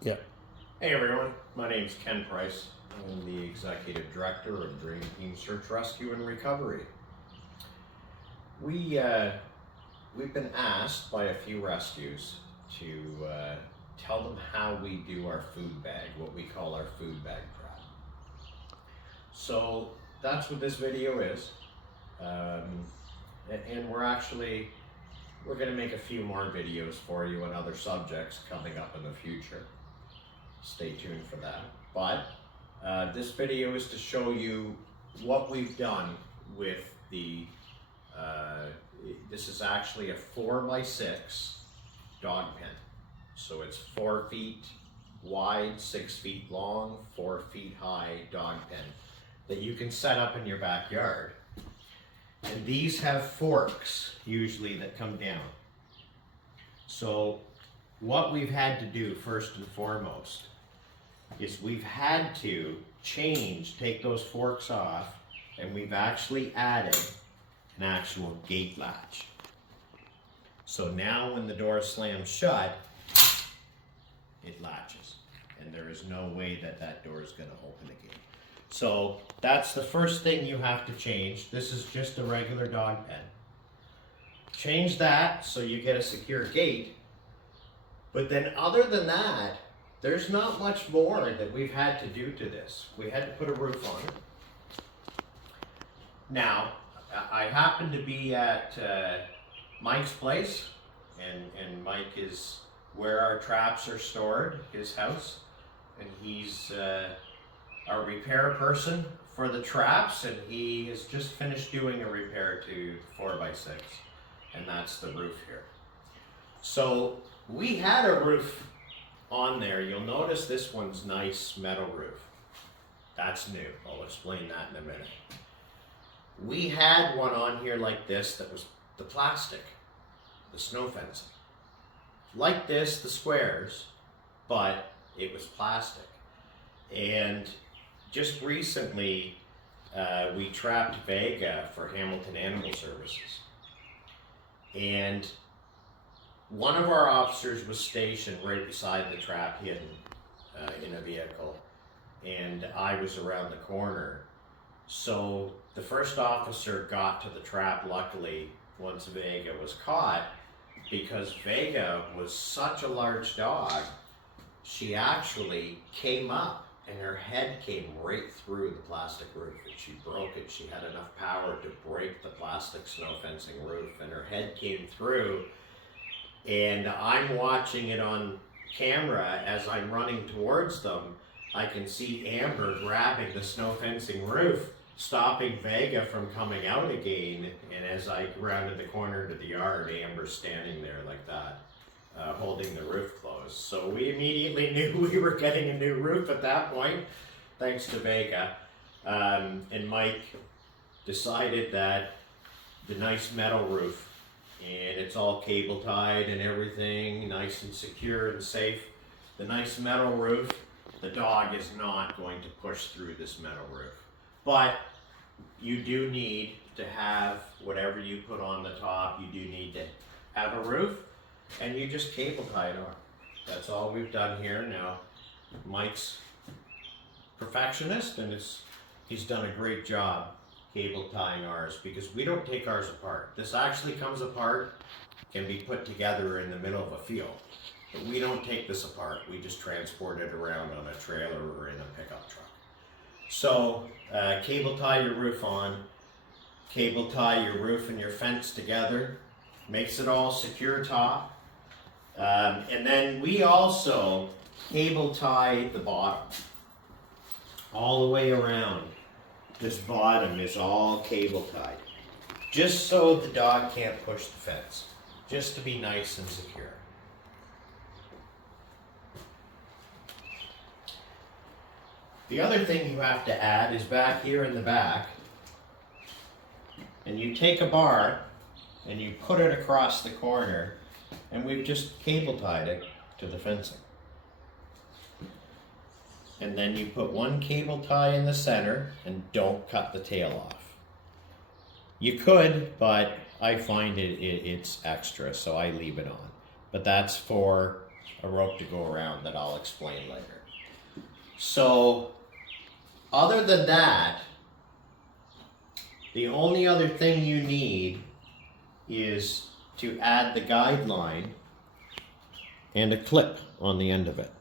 Yeah. Hey everyone, my name's Ken Price. I'm the Executive Director of Dream Team Search Rescue and Recovery. We've been asked by a few rescues to tell them how we do our food bag, what we call our food bag trap. So that's what this video is. And we're going to make a few more videos for you on other subjects coming up in the future. Stay tuned for that. But this video is to show you what we've done with this is actually a 4x6 dog pen. So it's 4 feet wide, 6 feet long, 4 feet high dog pen that you can set up in your backyard. And these have forks usually that come down. So what we've had to do first and foremost is we've had to take those forks off, and we've actually added an actual gate latch. So now when the door slams shut, it latches, and there is no way that that door is going to open again. So that's the first thing you have to change. This is just a regular dog pen. Change that so you get a secure gate. But then other than that, there's not much more that we've had to do to this. We had to put a roof on it. Now, I happen to be at Mike's place, and Mike is where our traps are stored, his house, and he's our repair person for the traps, and he has just finished doing a repair to 4x6, and that's the roof here. So we had a roof on there. You'll notice this one's nice metal roof. That's new. I'll explain that in a minute. We had one on here like this that was the plastic, the snow fencing. Like this, the squares, but it was plastic. And just recently, we trapped Vega for Hamilton Animal Services. And one of our officers was stationed right beside the trap, hidden in a vehicle, and I was around the corner. So the first officer got to the trap, luckily, once Vega was caught, because Vega was such a large dog, she actually came up and her head came right through the plastic roof, and she broke it. She had enough power to break the plastic snow fencing roof, and her head came through. And I'm watching it on camera as I'm running towards them. I can see Amber grabbing the snow fencing roof, stopping Vega from coming out again. And as I rounded the corner to the yard, Amber's standing there like that, holding the roof closed. So we immediately knew we were getting a new roof at that point, thanks to Vega. And Mike decided that the nice metal roof, and it's all cable tied and everything, nice and secure and safe. The nice metal roof, the dog is not going to push through this metal roof. But you do need to have whatever you put on the top, you do need to have a roof, and you just cable tie it on. That's all we've done here. Now, Mike's perfectionist, and he's done a great job cable tying ours, because we don't take ours apart. This actually comes apart, can be put together in the middle of a field, but we don't take this apart. We just transport it around on a trailer or in a pickup truck. So cable tie your roof on, cable tie your roof and your fence together, makes it all secure top. And then we also cable tie the bottom all the way around. This bottom is all cable tied, just so the dog can't push the fence, just to be nice and secure. The other thing you have to add is back here in the back, and you take a bar and you put it across the corner, and we've just cable tied it to the fencing. And then you put one cable tie in the center and don't cut the tail off. You could, but I find it's extra, so I leave it on. But that's for a rope to go around that I'll explain later. So, other than that, the only other thing you need is to add the guideline and a clip on the end of it.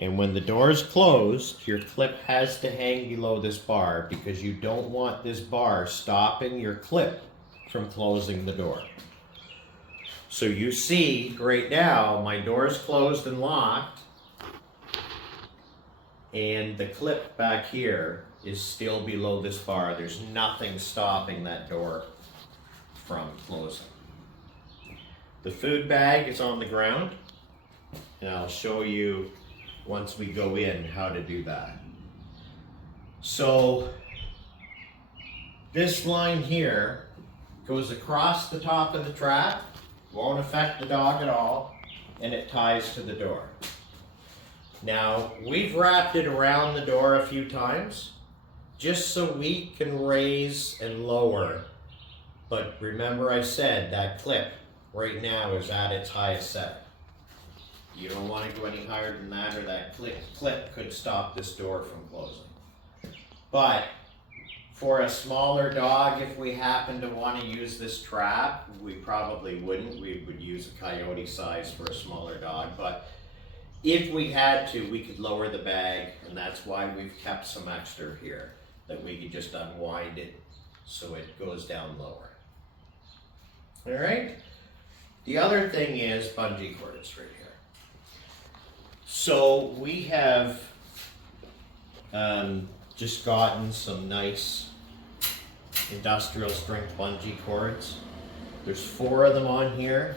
And when the door is closed, your clip has to hang below this bar because you don't want this bar stopping your clip from closing the door. So you see right now my door is closed and locked, and the clip back here is still below this bar. There's nothing stopping that door from closing. The food bag is on the ground, and I'll show you once we go in how to do that. So this line here goes across the top of the trap, won't affect the dog at all, and it ties to the door. Now, we've wrapped it around the door a few times just so we can raise and lower. But remember I said that clip right now is at its highest setting. You don't want to go any higher than that, or that clip could stop this door from closing. But for a smaller dog, if we happen to want to use this trap, we probably wouldn't. We would use a coyote size for a smaller dog. But if we had to, we could lower the bag, and that's why we've kept some extra here, that we could just unwind it so it goes down lower. All right? The other thing is bungee cords right here. So we have just gotten some nice industrial strength bungee cords. There's 4 of them on here.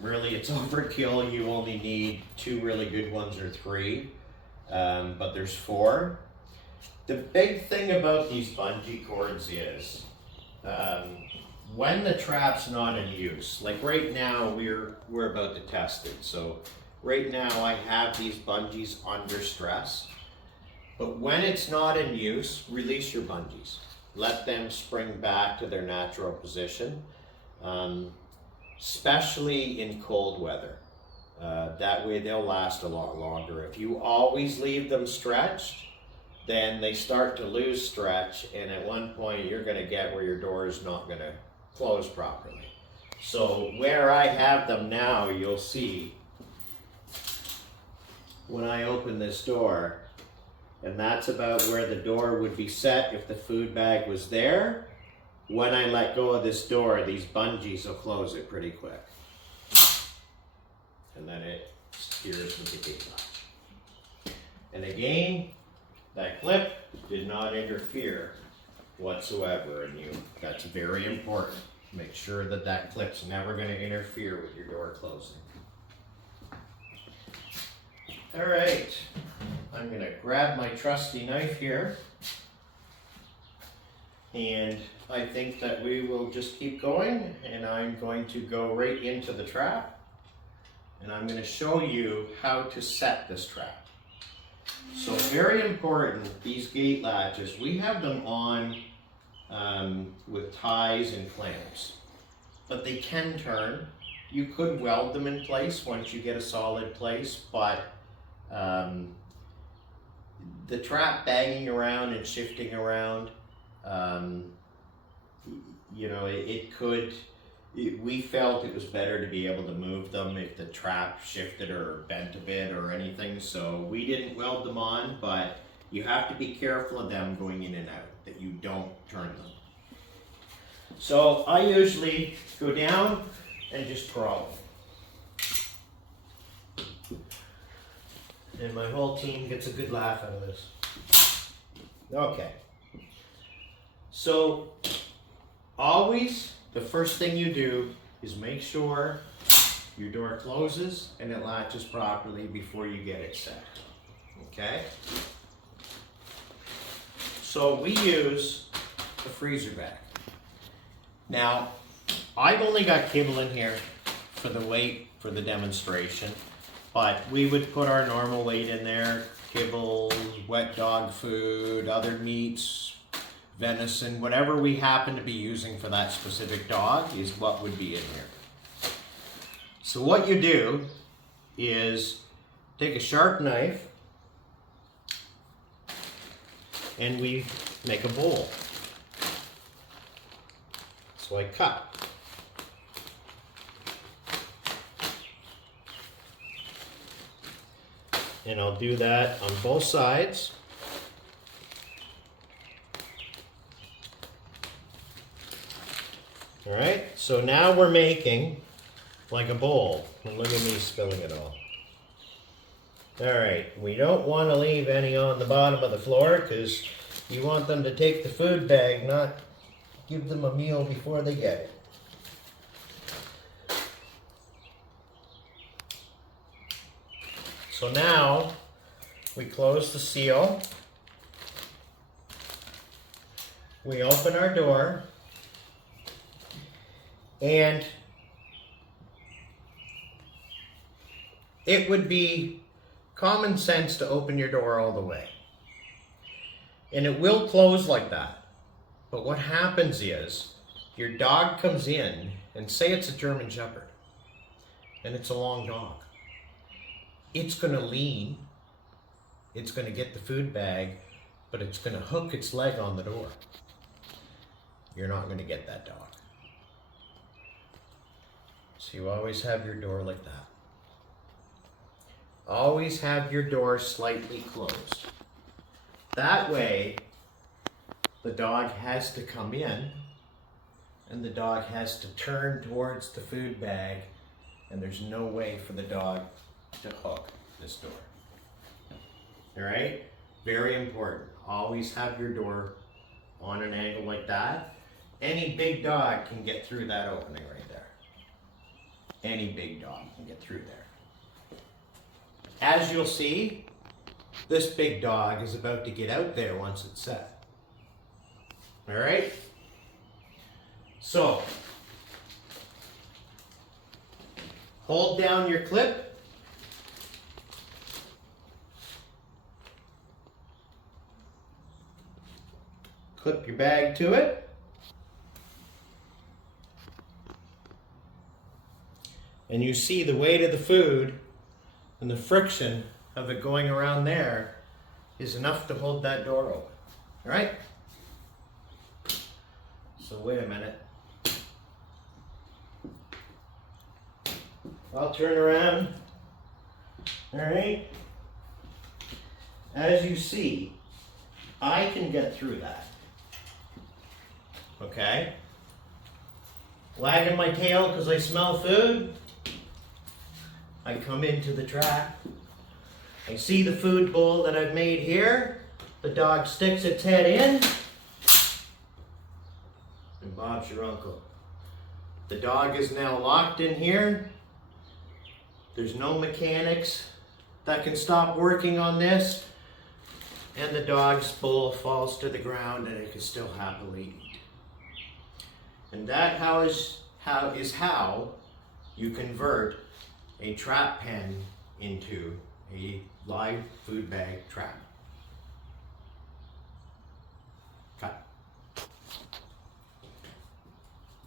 Really, it's overkill. You only need 2 really good ones or 3, but there's 4. The big thing about these bungee cords is when the trap's not in use, like right now we're about to test it. So right now I have these bungees under stress, but when it's not in use, release your bungees. Let them spring back to their natural position, especially in cold weather. That way they'll last a lot longer. If you always leave them stretched, then they start to lose stretch, and at one point you're going to get where your door is not going to close properly. So where I have them now, you'll see when I open this door, and that's about where the door would be set if the food bag was there. When I let go of this door, these bungees will close it pretty quick. And then it steers with the gate latch. And again, that clip did not interfere whatsoever, and that's very important. Make sure that that clip's never going to interfere with your door closing. All right, I'm going to grab my trusty knife here, and I think that we will just keep going, and I'm going to go right into the trap, and I'm going to show you how to set this trap. So very important, these gate latches, we have them on with ties and clamps, but they can turn. You could weld them in place once you get a solid place, but the trap banging around and shifting around, we felt it was better to be able to move them if the trap shifted or bent a bit or anything, so we didn't weld them on, but you have to be careful of them going in and out, that you don't turn them. So I usually go down and just crawl. And my whole team gets a good laugh out of this. Okay. So always the first thing you do is make sure your door closes and it latches properly before you get it set. Okay? So we use a freezer bag. Now, I've only got kibble in here for the weight for the demonstration, but we would put our normal weight in there, kibble, wet dog food, other meats, venison, whatever we happen to be using for that specific dog is what would be in here. So what you do is take a sharp knife and we make a bowl. So I cut. And I'll do that on both sides. All right, so now we're making like a bowl. And look at me spilling it all. All right, we don't want to leave any on the bottom of the floor because you want them to take the food bag, not give them a meal before they get it. So now we close the seal. We open our door, and it would be common sense to open your door all the way. And it will close like that. But what happens is your dog comes in, and say it's a German Shepherd, and it's a long dog. It's going to lean, it's going to get the food bag, but it's going to hook its leg on the door. You're not going to get that dog. So you always have your door like that. Always have your door slightly closed. That way, the dog has to come in, and the dog has to turn towards the food bag, and there's no way for the dog to hook this door. All right? Very important. Always have your door on an angle like that. Any big dog can get through that opening right there. Any big dog can get through there. As you'll see, this big dog is about to get out there once it's set. All right? So, hold down your clip. Clip your bag to it. And you see the weight of the food and the friction of it going around there is enough to hold that door open. All right? So wait a minute. I'll turn around. All right? As you see, I can get through that. Okay? Wagging my tail because I smell food. I come into the trap. I see the food bowl that I've made here. The dog sticks its head in. And Bob's your uncle. The dog is now locked in here. There's no mechanics that can stop working on this. And the dog's bowl falls to the ground and it can still happily eat. And that is how you convert a trap pen into a live food bag trap. Cut.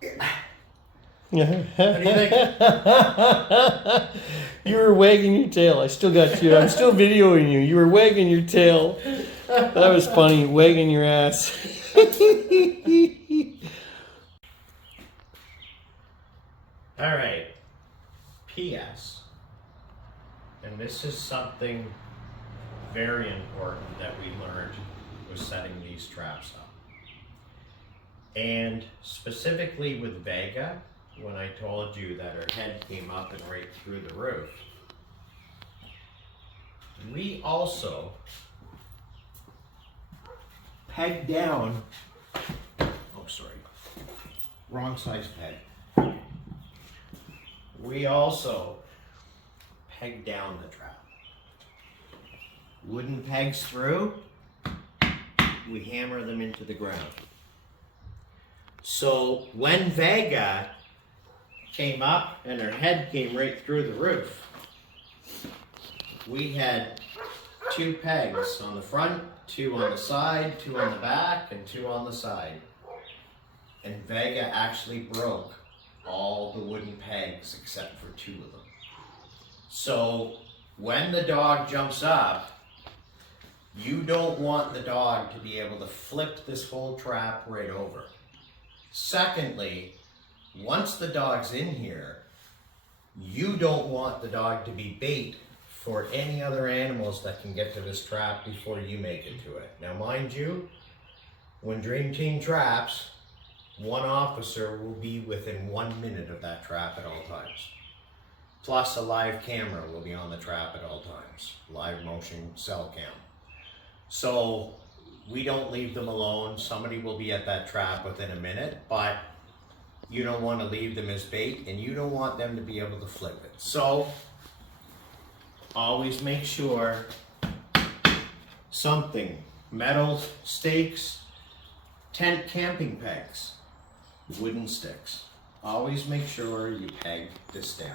What do you think? You were wagging your tail. I still got you. I'm still videoing you. You were wagging your tail. That was funny. Wagging your ass. All right. P.S. And this is something very important that we learned with setting these traps up. And specifically with Vega, when I told you that her head came up and right through the roof, we also peg down, oh sorry, wrong size peg. We also peg down the trap. Wooden pegs through, we hammer them into the ground. So when Vega came up and her head came right through the roof, we had 2 pegs on the front, 2 on the side, 2 on the back, and 2 on the side. And Vega actually broke all the wooden pegs except for 2 of them. So when the dog jumps up, you don't want the dog to be able to flip this whole trap right over. Secondly, once the dog's in here, you don't want the dog to be bait for any other animals that can get to this trap before you make it to it. Now mind you, when Dream Team traps, one officer will be within 1 minute of that trap at all times. Plus a live camera will be on the trap at all times. Live motion cell cam. So we don't leave them alone. Somebody will be at that trap within a minute, but you don't want to leave them as bait and you don't want them to be able to flip it. So always make sure something, metal stakes, tent camping pegs, wooden sticks. Always make sure you peg this down.